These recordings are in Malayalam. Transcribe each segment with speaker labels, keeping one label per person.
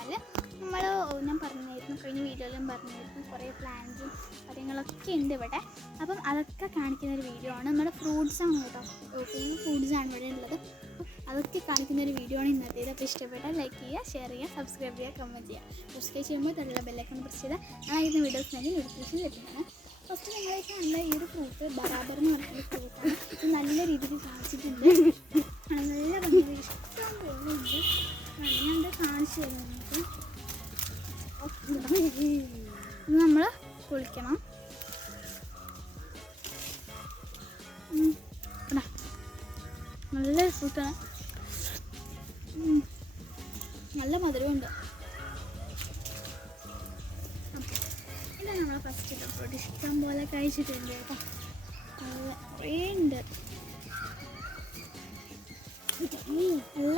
Speaker 1: വെച്ചാൽ നമ്മൾ ഞാൻ പറഞ്ഞായിരുന്നു കഴിഞ്ഞ വീഡിയോയിലും പറഞ്ഞായിരുന്നു കുറേ പ്ലാന്റ്സും കാര്യങ്ങളൊക്കെ ഉണ്ട് ഇവിടെ. അപ്പം അതൊക്കെ കാണിക്കുന്ന ഒരു വീഡിയോ ആണ്. നമ്മുടെ ഫ്രൂട്ട്സാണ് കേട്ടോ. ഫുൾ ഫ്രൂട്ട്സ് ആണ് ഇവിടെ ഉള്ളത്. അതൊക്കെ കാണിക്കുന്ന ഒരു വീഡിയോ ആണ് ഇന്നത്തേത്. അപ്പോൾ ഇഷ്ടപ്പെട്ടാൽ ലൈക്ക് ചെയ്യുക ഷെയർ ചെയ്യുക സബ്സ്ക്രൈബ് ചെയ്യുക കമന്റ് ചെയ്യുക. സബ്സ്ക്രൈബ് ചെയ്യുമ്പോൾ തന്നെ ബെല്ലൈക്കൺ പ്രസ് ചെയ്താൽ ഞാൻ ആയിരുന്ന വീഡിയോസ് തന്നെ നോട്ടിഫിക്കേഷൻ ലഭിക്കുന്നതാണ് ഫസ്റ്റ് നിങ്ങളേക്ക് നല്ല ഈ ഒരു ഫ്രൂട്ട് ബറാബർ എന്ന് പറഞ്ഞ ഫ്രൂട്ടാണ് ഇത് നല്ല രീതിയിൽ കാണിച്ചിട്ടുണ്ട്. നല്ല ഭംഗി ഇഷ്ടം ആണ് ഞാൻ നമ്മൾ കുളിക്കണം. നല്ല ഫുഡാണ് നല്ല മധുരമുണ്ട്. ഇതാണ് നമ്മൾ ഫസ്റ്റ് ഫ്രൂട്ട് ഇഷ്ടം പോലെ കഴിച്ചിട്ടുണ്ട് കേട്ടോ. നല്ല കുറേ ഉണ്ട്. നല്ല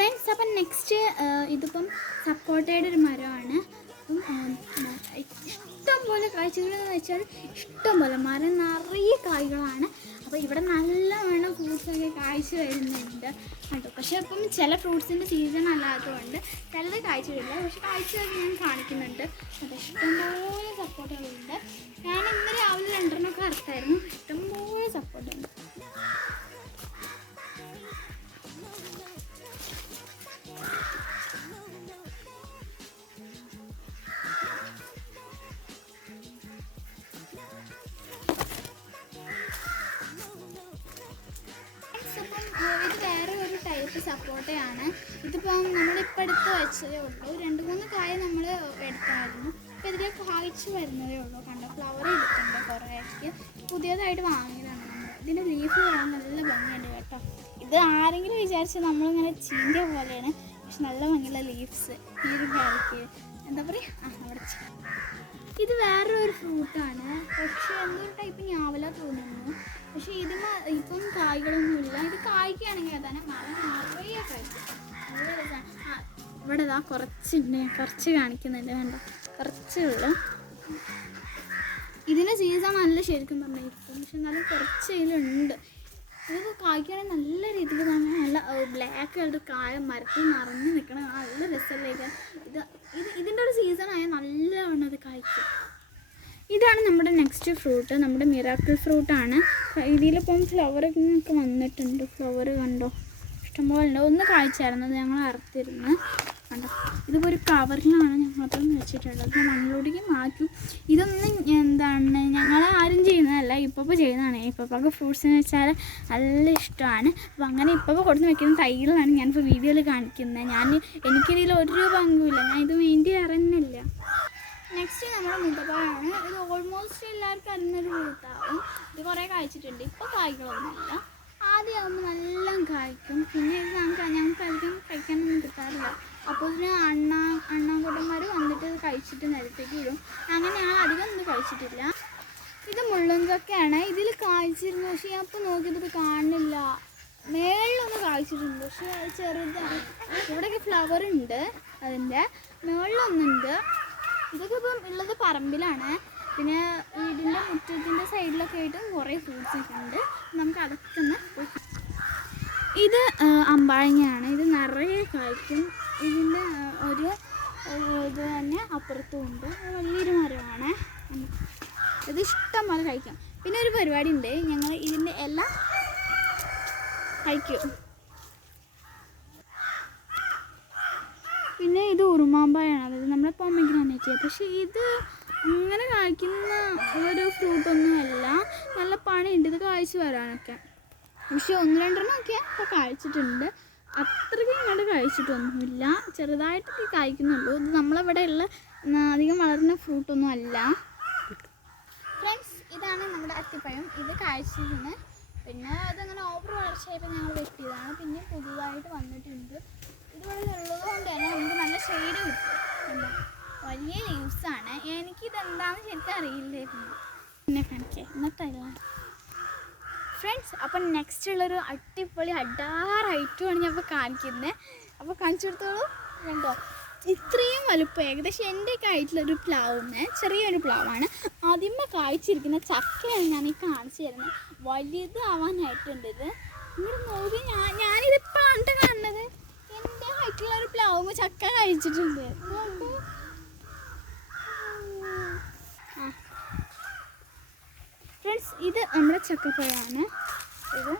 Speaker 1: ഫ്രണ്ട്സ് അപ്പം നെക്സ്റ്റ് ഇതിപ്പം സപ്പോർട്ടയുടെ ഒരു മരമാണ്. ഇഷ്ടം പോലെ കാഴ്ചകൾ എന്ന് വെച്ചാൽ ഇഷ്ടം പോലെ മരം നിറയെ കായ്കളാണ്. അപ്പോൾ ഇവിടെ നല്ലവണ്ണം ഫ്രൂട്ട്സൊക്കെ കാഴ്ച വരുന്നുണ്ട് കേട്ടോ. പക്ഷേ അപ്പം ചില ഫ്രൂട്ട്സിന്റെ സീസൺ അല്ലാത്തതുകൊണ്ട് ചിലത് കാഴ്ച വരില്ല. പക്ഷെ കാഴ്ചയൊക്കെ ഞാൻ കാണിക്കുന്നുണ്ട്. അത് ഇഷ്ടംപോലെ സപ്പോർട്ടുകളുണ്ട്. ഞാൻ ഇന്ന് രാവിലെ രണ്ടെണ്ണമൊക്കെ അറുത്തായിരുന്നു ഇഷ്ടംപോലെ സപ്പോർട്ടുണ്ട്. ഒരു ടൈപ്പ് സപ്പോർട്ടയാണ്. ഇതിപ്പം നമ്മളിപ്പോൾ എടുത്ത് വെച്ചതേ ഉള്ളൂ. രണ്ട് മൂന്ന് കായ നമ്മൾ എടുത്തായിരുന്നു. ഇപ്പം ഇതിൽ കായ്ച്ചു വരുന്നതേ ഉള്ളൂ. കണ്ടോ? ഫ്ലവർ എടുത്തിട്ടുണ്ട് കുറേക്ക് പുതിയതായിട്ട് വാങ്ങിയതാണ് നമ്മൾ. ഇതിന്റെ ലീഫ് കാണാൻ നല്ല ഭംഗിയുണ്ട് കേട്ടോ. ഇത് ആരെങ്കിലും വിചാരിച്ച് നമ്മളിങ്ങനെ ചീന്ത പോലെയാണ്. പക്ഷെ നല്ല ഭംഗിയുള്ള ലീവ്സ് ഈ ഒരു കായ്ക്ക്. എന്താ പറയുക ആ അവിടെ ഇത് വേറൊരു ഫ്രൂട്ടാണ് പക്ഷേ എന്തൊരു ടൈപ്പ് ഞാവല തോന്നുന്നു. പക്ഷെ ഇതിന് ഇപ്പം കായ്കളൊന്നുമില്ല ഇത് കായ്ക്കുകയാണെങ്കിൽ തന്നെ മരം ഇവിടെ ഇതാ കുറച്ചുണ്ട് കുറച്ച് കാണിക്കുന്നുണ്ട്. വേണ്ട കുറച്ചേ ഉള്ളൂ. ഇതിന്റെ സീസൺ നല്ല ശരിക്കും പറഞ്ഞു ഇപ്പം പക്ഷെ എന്നാലും കുറച്ച് ഇതിലുണ്ട്. ഇതൊക്കെ കായ്ക്കുകയാണെങ്കിൽ നല്ല രീതിയിൽ തന്നെ നല്ല ബ്ലാക്ക് കളർ കായ മരത്തിൽ നിറഞ്ഞു നിൽക്കണം നല്ല രസമല്ലേ ഇത്? ഇത് ഇത് ഇതിന്റെ ഒരു സീസൺ ആയാൽ നല്ലവണ്ണം അത് കായ്ക്കും. ഇതാണ് നമ്മുടെ നെക്സ്റ്റ് ഫ്രൂട്ട് നമ്മുടെ മിറാക്കിൾ ഫ്രൂട്ടാണ് ഇതിലിപ്പം ഫ്ലവർ ഒക്കെ വന്നിട്ടുണ്ട്. ഫ്ലവർ കണ്ടോ? ഇഷ്ടംപോലെ ഉണ്ട്. ഒന്ന് കാഴ്ചയായിരുന്നു അത് ഞങ്ങൾ അറുത്തിരുന്ന്. കണ്ടോ? ഇതിപ്പോൾ ഒരു കവറിലാണ് ഞങ്ങളപ്പം വെച്ചിട്ടുള്ളത്. മണ്ണിലോട്ടേക്ക് മാറ്റും. ഇതൊന്നും എന്താണ്? ഞങ്ങൾ ആരും ചെയ്യുന്നതല്ല. ഇപ്പോൾ ചെയ്യുന്നതാണ്. ഇപ്പൊക്കെ ഫ്രൂട്ട്സ് എന്ന് വെച്ചാൽ നല്ല ഇഷ്ടമാണ്. അപ്പോൾ അങ്ങനെ ഇപ്പോൾ കൊടുത്ത് വെക്കുന്ന തൈകളാണ് ഞാനിപ്പോൾ വീഡിയോയിൽ കാണിക്കുന്നത് ഞാൻ എനിക്കിതിൽ ഒരു പങ്കുമില്ല ഞാൻ ഇത് വേണ്ടി അറിയുന്നില്ല നെക്സ്റ്റ് നമ്മുടെ മുട്ടപ്പഴമാണ് ഇത് ഓൾമോസ്റ്റ് എല്ലാവർക്കും അറിയുന്നൊരു ഫ്രൂട്ടാവും ഇത് കുറേ കായ്ച്ചിട്ടുണ്ട്. ഇപ്പോൾ കായ്കളൊന്നുമില്ല. ആദ്യമാകുമ്പോൾ നല്ല കായ്ക്കും. പിന്നെ ഇത് നമുക്ക് ഞങ്ങൾക്ക് അധികം കഴിക്കാനൊന്നും കിട്ടാറില്ല. അപ്പോൾ ഇതിന് അണ്ണ അണ്ണാങ്കുട്ടന്മാർ വന്നിട്ട് ഇത് കഴിച്ചിട്ട് നിരത്തേക്ക് ഇടും. അങ്ങനെ ഞങ്ങൾ അധികം ഒന്നും കഴിച്ചിട്ടില്ല. ഇത് മുള്ളങ്കൊക്കെയാണ് ഇതിൽ കായ്ച്ചിരുന്നു. പക്ഷേ ഞാൻ ഇപ്പോൾ നോക്കിയിട്ട് ഇത് കാണുന്നില്ല മേളിലൊന്ന് കായ്ച്ചിട്ടുണ്ട്. പക്ഷേ ചെറുതാണ്. ഇവിടെയൊക്കെ ഫ്ലവർ ഉണ്ട് അതിന്റെ. മേളിലൊന്നുണ്ട്. ഇതൊക്കെ ഇപ്പം ഉള്ളത് പറമ്പിലാണ്. പിന്നെ വീടിന്റെ മുറ്റത്തിന്റെ സൈഡിലൊക്കെ ആയിട്ടും കുറേ ഫ്രൂട്ട്സ് ഒക്കെ ഉണ്ട്. നമുക്ക് അതൊക്കെ ഒന്ന് ഇത് അമ്പാഴങ്ങയാണ് ഇത് നിറയെ കായ്ക്കും. ഇതിന്റെ ഒരു ഇത് തന്നെ അപ്പുറത്തും ഉണ്ട്. വലിയൊരു മരമാണ്. ഇത് ഇഷ്ടം പോലെ കഴിക്കാം പിന്നെ ഒരു പരിപാടി ഉണ്ട്. ഞങ്ങൾ ഇതിന്റെ എല്ലാം കഴിക്കും. പിന്നെ ഇത് ഉറുമാമ്പായാണ്. അതായത് നമ്മളെ പൊമ്മയ്ക്ക് പൊമ്മഗ്രാനൈറ്റ് പക്ഷേ ഇത് അങ്ങനെ കായ്ക്കുന്ന ഒരു ഫ്രൂട്ടൊന്നുമല്ല നല്ല പണിയുണ്ട്. ഇത് കായ്ച്ചു വരാനൊക്കെ. പക്ഷേ ഒന്ന് രണ്ടെണ്ണമൊക്കെ ഇപ്പോൾ കായ്ച്ചിട്ടുണ്ട്. അത്രയ്ക്കും ഇങ്ങോട്ട് കഴിച്ചിട്ടൊന്നുമില്ല ചെറുതായിട്ടൊക്കെ കായ്ക്കുന്നുള്ളൂ. ഇത് നമ്മളിവിടെ ഉള്ള ഉം, അധികം വളരുന്ന ഫ്രൂട്ടൊന്നും അല്ല. ഫ്രണ്ട്സ് ഇതാണ് നമ്മുടെ അത്തിപ്പഴം. ഇത് കാഴ്ചയാണ് പിന്നെ അതങ്ങനെ ഓവർ വളർച്ചയായപ്പോൾ ഞങ്ങൾ വെട്ടിയതാണ്. പിന്നെ പുതുതായിട്ട് വന്നിട്ടുണ്ട്. ഇതിവിടെ ഉള്ളതുകൊണ്ട് ആണ് നമുക്ക് നല്ല ഷെയ്ഡ് കിട്ടും. വലിയ ലീവ്സാണ് എനിക്കിത് എന്താണെന്ന് ശരിക്കും അറിയില്ലായിരുന്നു എന്നെ കാണിക്കേ. എന്നിട്ടല്ല. ഫ്രണ്ട്സ് അപ്പം നെക്സ്റ്റ് ഉള്ളൊരു അടിപൊളി അഡാർ ഐറ്റമാണ് ഞാൻ ഇപ്പോൾ കാണിക്കുന്നത് അപ്പോൾ കാണിച്ചു കൊടുത്തോളൂ. കണ്ടോ? ഇത്രയും വലുപ്പം ഏകദേശം എന്റെയൊക്കെ ആയിട്ടുള്ളൊരു പ്ലാവുമേ. ചെറിയൊരു പ്ലാവാണ്. ആദ്യമേ കായ്ച്ചിരിക്കുന്ന ചക്കയാണ് ഞാൻ ഈ കാണിച്ചു തരുന്നത് വലുതാവാനായിട്ടുണ്ട് ഇത്. ഇങ്ങോട്ട് ആ. ഫ്രണ്ട്സ് ഇത് നമ്മുടെ ചക്കപ്പഴമാണ്. ഇത്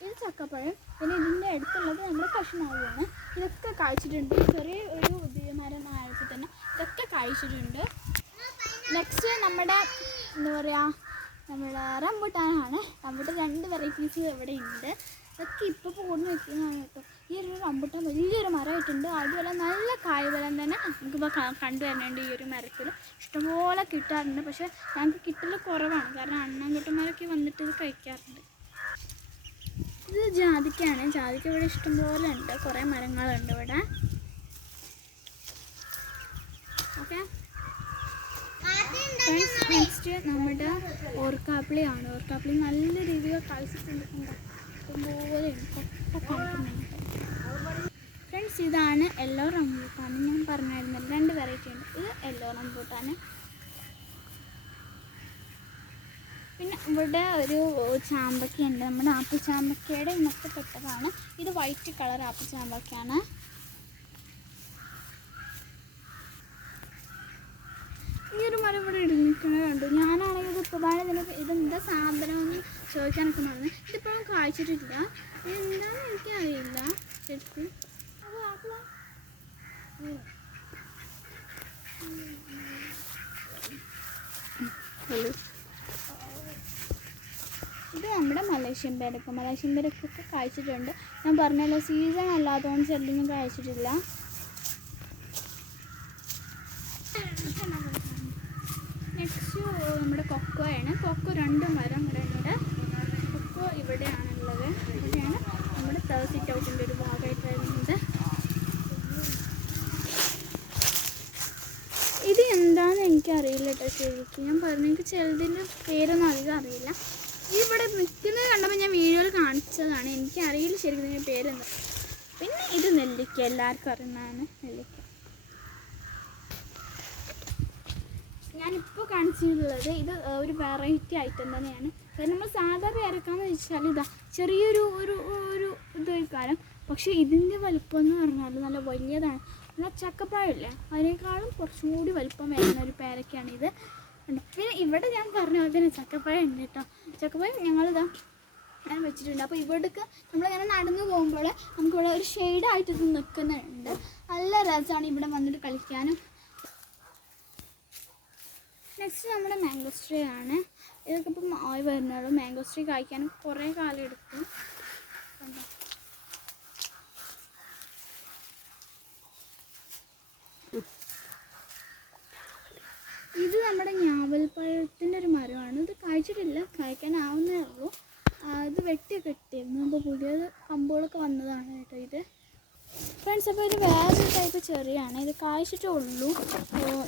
Speaker 1: ഇത് ചക്കപ്പഴം. പിന്നെ ഇതിന്റെ അടുത്തുള്ളത് നമ്മുടെ കഷ്ണാവുമാണ് ഇതൊക്കെ കായ്ച്ചിട്ടുണ്ട്. ചെറിയ ഒരു മരം തന്നെ ഇതൊക്കെ കായ്ച്ചിട്ടുണ്ട്. നെക്സ്റ്റ് നമ്മുടെ എന്താ പറയുക നമ്മുടെ റംബുട്ടാനാണ്. റംബുട്ടാൻ രണ്ട് വെറൈറ്റീസ് ഇവിടെ ഉണ്ട്. ഇതൊക്കെ ഇപ്പോൾ പോകുന്ന വെക്കുന്നതാണ് കേട്ടോ. ഈ ഒരു റംബുട്ടാൻ വലിയൊരു മരമായിട്ടുണ്ട്. അതുപോലെ നല്ല കായ്ഫലം തന്നെ നമുക്കിപ്പോൾ കണ്ടുവരുന്നുണ്ട് ഈ ഒരു മരത്തിൽ ഇഷ്ടംപോലെ കിട്ടാറുണ്ട്. പക്ഷേ ഞങ്ങൾക്ക് കിട്ടൽ കുറവാണ്. കാരണം അണ്ണാൻകുട്ടന്മാരൊക്കെ വന്നിട്ട് ഇത് കഴിക്കാറുണ്ട്. ഇത് ജാതിക്കയാണ് ജാതിക്ക ഇവിടെ ഇഷ്ടംപോലെ ഉണ്ട്. കുറേ മരങ്ങളുണ്ട് ഇവിടെ. ഓക്കെ. നെക്സ്റ്റ് നമ്മുടെ ഓർക്കാപ്പിളിയാണ്. ഓർക്കാപ്പിളി നല്ല രീതിയിൽ കണ്ടോ? ഇഷ്ടംപോലെ ഉണ്ട്. ഒക്കെ കാണിക്കുന്നുണ്ട് ഫ്രണ്ട്സ് ഇതാണ് യെല്ലോ റംബൂട്ടാണ് ഞാൻ പറഞ്ഞായിരുന്നു രണ്ട് വെറൈറ്റി ഉണ്ട്. ഇത് യെല്ലോ റംബൂട്ടാണ് പിന്നെ ഇവിടെ ഒരു ചാമ്പക്കയുണ്ട്. നമ്മുടെ ആപ്പിൾ ചാമ്പക്കയുടെ ഇന്നത്തെ പെട്ടതാണ്. ഇത് വൈറ്റ് കളർ ആപ്പിൾ ചാമ്പക്കയാണ്. ഈ ഒരു മരം ഇവിടെ ഇടിഞ്ഞിരിക്കണ കണ്ടു ഞാനാണെങ്കിൽ ഇത് ഇപ്പോഴാണ് ഇതിന് ഇതെന്താ സാധനം എന്ന് ചോദിക്കാനൊക്കെ വന്നത്. ഇതിപ്പോഴും കാഴ്ചിട്ടില്ല ഇതെന്താണെന്ന് എനിക്കറിയില്ല. ഉം. ഇത് നമ്മുടെ മലേഷ്യൻ പേരക്ക. മലേഷ്യൻ പേരക്കൊക്കെ കഴിച്ചിട്ടുണ്ട്. ഞാൻ പറഞ്ഞല്ലോ സീസൺ അല്ലാത്തതുകൊണ്ട് ചെല്ലൊന്നും കഴിച്ചിട്ടില്ല. നെക്സ്റ്റ് നമ്മുടെ കൊക്കോയാണ്. കൊക്കോ രണ്ട് മരം ഇവിടെ ഉണ്ട് കൊക്കോ ഇവിടെയാണുള്ളത് ഇവിടെയാണ് നമ്മുടെ തേർഡ് സിറ്റ് ഔട്ടിന്റെ ഒരു ഭാഗമായിട്ട് വരുന്നത് ഇത് എന്താന്ന് എനിക്കറിയില്ല കേട്ടോ ശരിക്കും. ഞാൻ പറഞ്ഞു എനിക്ക് ചിലതിന്റെ പേരൊന്നും അധികം അറിയില്ല. ഇവിടെ നിൽക്കുന്നത് കണ്ടപ്പോൾ ഞാൻ വീഡിയോയിൽ കാണിച്ചതാണ്. എനിക്കറിയില്ല ശരിക്കും ഇതിന്റെ പേരെന്താ. പിന്നെ ഇത് നെല്ലിക്ക എല്ലാവർക്കും അറിയുന്നതാണ് നെല്ലിക്ക. ഞാനിപ്പോൾ കാണിച്ചിട്ടുള്ളത് ഇത് ഒരു വെറൈറ്റി ഐറ്റം തന്നെയാണ്. നമ്മൾ സാധാ പേരക്കാന്ന് വെച്ചാൽ ഇതാ ചെറിയൊരു ഒരു ഒരു ഇതൊരു കാലം പക്ഷേ ഇതിന്റെ വലിപ്പം എന്ന് പറഞ്ഞാൽ നല്ല വലിയതാണ്. എന്നാൽ ചക്കപ്പഴമില്ലേ അതിനേക്കാളും കുറച്ചും കൂടി വലിപ്പം വരുന്ന ഒരു പേരക്കയാണ് ഇത്. കണ്ടോ? പിന്നെ ഇവിടെ ഞാൻ പറഞ്ഞ പോലെ തന്നെ ചക്കപ്പഴം ഉണ്ട് കേട്ടോ. ചക്കപ്പഴം ഞങ്ങളിതാ ഞാൻ വെച്ചിട്ടുണ്ട്. അപ്പോൾ ഇവിടേക്ക് നമ്മളിങ്ങനെ നടന്നു പോകുമ്പോൾ നമുക്കിവിടെ ഒരു ഷെയ്ഡായിട്ട് ഇത് നിൽക്കുന്നുണ്ട്. നല്ല രസമാണ് ഇവിടെ വന്നിട്ട് കളിക്കാനും. നെക്സ്റ്റ് നമ്മുടെ മാംഗോസ്ട്രീ ആണ്. ഇതൊക്കെ ഇപ്പം ആയി വരുന്നുള്ളൂ. മാംഗോസ്ട്രീ ട്രീ കായ്ക്കാനും കുറേ കാലം എടുക്കും. കണ്ടോ? ഇത് നമ്മുടെ ഞാവൽപ്പഴത്തിന്റെ ഒരു മരമാണ്. ഇത് കായ്ച്ചിട്ടില്ല. കായ്ക്കാനാവുന്നേ ഉള്ളൂ. ഇത് വെട്ടിയൊക്കെ ഇട്ടിരുന്നു അപ്പോൾ പുതിയത് കമ്പുകളൊക്കെ വന്നതാണ് കേട്ടോ ഇത്. ഫ്രണ്ട്സ് അപ്പോൾ ഇത് വേറൊരു ടൈപ്പ് ചെറിയാണ്. ഇത് കായ്ച്ചിട്ടേ ഉള്ളൂ.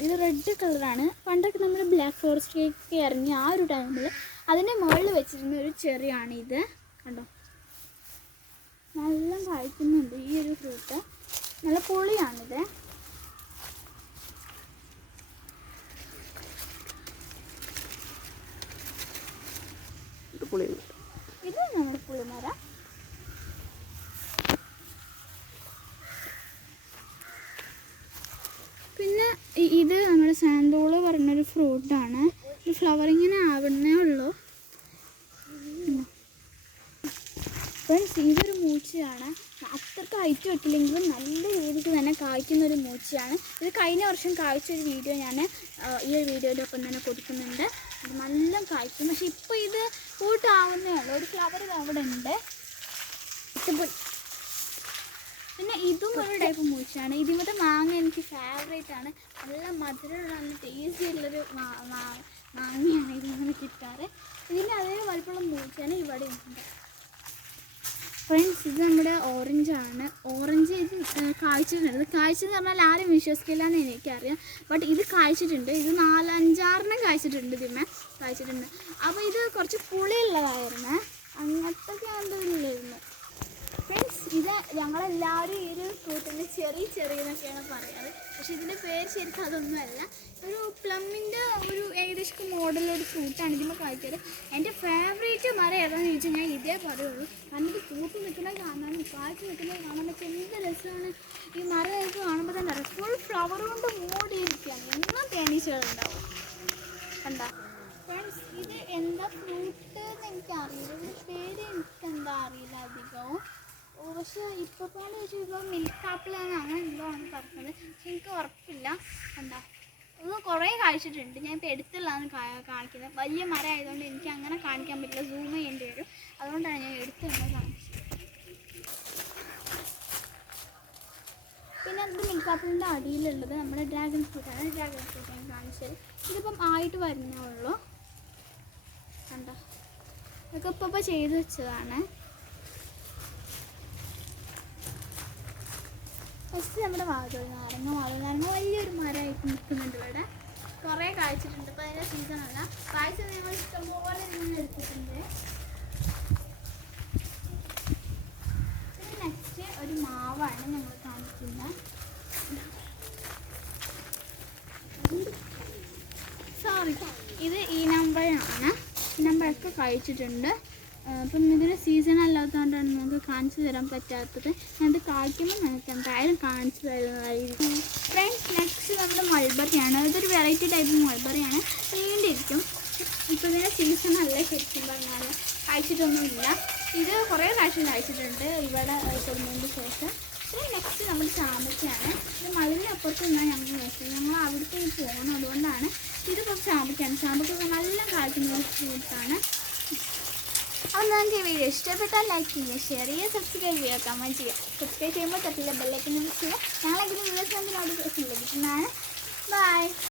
Speaker 1: ഇത് റെഡ് കളറാണ് പണ്ടൊക്കെ നമ്മൾ ബ്ലാക്ക് ഫോറസ്റ്റ് കേക്ക് ഇറങ്ങി ആ ഒരു ടൈമിൽ അതിന്റെ മുകളിൽ വെച്ചിരുന്ന ഒരു ചെറിയാണ് ഇത് കണ്ടോ? നല്ല കായ്ക്കുന്നുണ്ട് ഈ ഒരു ഫ്രൂട്ട് നല്ല പൊളിയാണിത്.
Speaker 2: പുളിയുണ്ട്.
Speaker 1: ഇത് നമ്മുടെ പുളിമരം. പിന്നെ ഇത് നമ്മുടെ സാന്തോൾ പറഞ്ഞൊരു ഫ്രൂട്ടാണ്. ഇത് ഫ്ലവർ ഇങ്ങനെ ആവുന്നേ ഉള്ളൂ. ഫ്രണ്ട്സ് ഇതൊരു മൂച്ചയാണ്. അത്ര ഹൈറ്റ് വെക്കില്ലെങ്കിലും നല്ല രീതിക്ക് തന്നെ കായ്ക്കുന്ന ഒരു മൂച്ചയാണ്. ഇത് കഴിഞ്ഞ വർഷം കായ്ച്ച ഒരു വീഡിയോ ഞാൻ ഈ ഒരു വീഡിയോയുടെ ഒപ്പം തന്നെ കൊടുക്കുന്നുണ്ട്. നല്ല കായ്ക്കും. പക്ഷെ ഇപ്പോൾ ഇത് കൂട്ടാവുന്നേ ഉള്ളൂ. ഒരു ഫ്ലവർ അവിടെ ഉണ്ട് പിന്നെ ഇതും ഒരു ടൈപ്പ് മൂച്ചാണ് ഇതിമത്തെ മാങ്ങ എനിക്ക് ഫേവറേറ്റ് ആണ്. നല്ല മധുരമുള്ള നല്ല ടേസ്റ്റി ഉള്ളൊരു മാങ്ങയാണ് ഇതിൽ നിന്ന് കിട്ടാറ്. ഇതിന്റെ അതേ വലിപ്പമുള്ള മൂച്ചയാണ് ഇവിടെ ഉണ്ട്. ഫ്രണ്ട്സ് ഇത് നമ്മുടെ ഓറഞ്ചാണ് ഓറഞ്ച് ഇത് കായ്ച്ചിട്ടുണ്ട് ഇത് കായ്ച്ചെന്ന് പറഞ്ഞാൽ ആരും വിശ്വസിക്കില്ല എന്ന് എനിക്കറിയാം. ബട്ട് ഇത് കായ്ച്ചിട്ടുണ്ട്. ഇത് നാല് അഞ്ചാറെണ്ണം കായ്ച്ചിട്ടുണ്ട് പിന്നെ കായ്ച്ചിട്ടുണ്ട്. അപ്പോൾ ഇത് കുറച്ച് പുളിയുള്ളതായിരുന്നു. അങ്ങനത്തെ ഇല്ലായിരുന്നു ഫ്രണ്ട്സ് ഇത് ഞങ്ങളെല്ലാവരും ഈ ഒരു ഫ്രൂട്ടിന്റെ ചെറിയ ചെറിയ എന്നൊക്കെയാണ് പറയാറ്. പക്ഷെ ഇതിന്റെ പേര് ശരിക്കും അതൊന്നുമല്ല. ഒരു പ്ലമ്മിന്റെ ഒരു ഏകദേശം മോഡൽ ഒരു ഫ്രൂട്ടാണ് ഇതിമ്പോൾ കാണിക്കാറ്. എന്റെ ഫേവറേറ്റ് മരം ഏതാണെന്ന് ചോദിച്ചാൽ ഞാൻ ഇതേ പറയുള്ളൂ. കാരണം ഇത് കൂട്ടി നിൽക്കുന്നത് കാണാനും കാഴ്ച നിൽക്കുന്നത് കാണാനൊക്കെ എന്ത് രസമാണ്. ഈ മരം നിങ്ങൾക്ക് കാണുമ്പോൾ തന്നെ ഫുൾ ഫ്ലവർ കൊണ്ട് മൂടിയിരിക്കുകയാണ്. എന്നും തേനീച്ചകളുണ്ടാവും. കണ്ടോ? ഫ്രണ്ട്സ് ഇത് എന്താ ഫ്രൂട്ട് എന്ന് എനിക്കറിയില്ല. പേര് എനിക്ക് എന്താ അറിയില്ല അധികവും. പക്ഷെ ഇപ്പോൾ പോലെ ഇപ്പോൾ മിൽക്ക് ആപ്പിളാണ് അങ്ങനെ എന്തോ ആണ് പറഞ്ഞത്. പക്ഷെ എനിക്ക് ഉറപ്പില്ല. എന്താ ഒന്ന് കുറേ കാഴ്ചിട്ടുണ്ട്. ഞാൻ ഇപ്പോൾ എടുത്തുള്ളതാണ് കാണിക്കുന്നത്. വലിയ മരം ആയതുകൊണ്ട് എനിക്ക് അങ്ങനെ കാണിക്കാൻ പറ്റില്ല. സൂം ചെയ്യേണ്ടി വരും. അതുകൊണ്ടാണ് ഞാൻ എടുത്തുള്ളത് കാണിച്ചത്. പിന്നെ അത് മിൽക്ക് ആപ്പിളിന്റെ അടിയിലുള്ളത് നമ്മുടെ ഡ്രാഗൺ ഫ്രൂട്ടാണ് ഡ്രാഗൺ ഫ്രൂട്ട് ഞാൻ കാണിച്ചത്. ഇതിപ്പം ആയിട്ട് വരുന്നേ ഉള്ളൂ. കണ്ടോ ഇതൊക്കെ ഇപ്പോൾ ഇപ്പോൾ ചെയ്ത് വെച്ചതാണ്. ഫസ്റ്റ് നമ്മുടെ വാഴ നാരങ്ങ വാഴ നാരങ്ങ വലിയൊരു മരമായിട്ട് നിൽക്കുന്നുണ്ട് ഇവിടെ. കുറേ കായ്ച്ചിട്ടുണ്ട്. ഇപ്പോൾ അതിന്റെ സീസണല്ല കായ്ച്ച ഞങ്ങൾ ഇഷ്ടംപോലെ നിന്ന് എടുത്തിട്ടുണ്ട്. നെക്സ്റ്റ് ഒരു മാവാണ് ഞങ്ങൾ കാണിക്കുന്നത്. സോറി ഇത് ഈ നമ്പറാണ് ഈ നമ്പറൊക്കെ കഴിച്ചിട്ടുണ്ട് അപ്പം ഇതിന് സീസൺ അല്ലാത്തതുകൊണ്ടാണ് നമുക്ക് കാണിച്ചു തരാൻ പറ്റാത്തത്. ഞാനത് കായ്ക്കുമ്പോൾ നമുക്ക് എന്തായാലും കാണിച്ചു തരുന്നതായിരിക്കും. ഫ്രണ്ട്സ് നെക്സ്റ്റ് നമ്മുടെ മൾബറിയാണ് ഇതൊരു വെറൈറ്റി ടൈപ്പ് മൾബറിയാണ് നീണ്ടിരിക്കും. ഇപ്പോൾ ഇതിന്റെ സീസൺ അല്ല ശരിക്കും പറഞ്ഞാൽ കഴിച്ചിട്ടൊന്നുമില്ല ഇത് കുറേ പ്രാവശ്യം കഴിച്ചിട്ടുണ്ട് ഇവിടെ കൊടുന്നതിന് ശേഷം. പിന്നെ നെക്സ്റ്റ് നമ്മുടെ ചാമ്പയ്ക്കാണ് ഇത് മതിലിനപ്പുറത്ത് നിന്നാണ് ഞങ്ങൾ നോക്കുന്നത് ഞങ്ങൾ അവിടത്തേക്ക് പോകണം അതുകൊണ്ടാണ് ഇത് കുറച്ച് ചാമ്പയ്ക്കാണ് ചാമ്പയ്ക്കൊക്കെ നല്ല കാഴ്ച ഫ്രൂട്ട്സാണ് അപ്പോൾ നിങ്ങൾക്ക് ഈ വീഡിയോ ഇഷ്ടപ്പെട്ടാൽ ലൈക്ക് ചെയ്യുക ഷെയർ ചെയ്യുക സബ്സ്ക്രൈബ് ചെയ്യുക കമന്റ് ചെയ്യുക. സബ്സ്ക്രൈബ് ചെയ്യുമ്പോൾ തൊട്ടില്ല ബെല്ലൈക്കൻ ചെയ്യുക ഞങ്ങളെങ്കിലും വീഡിയോസ് നമുക്ക് നോട്ടിഫിക്കേഷൻ ലഭിക്കുന്നതാണ്. ബൈ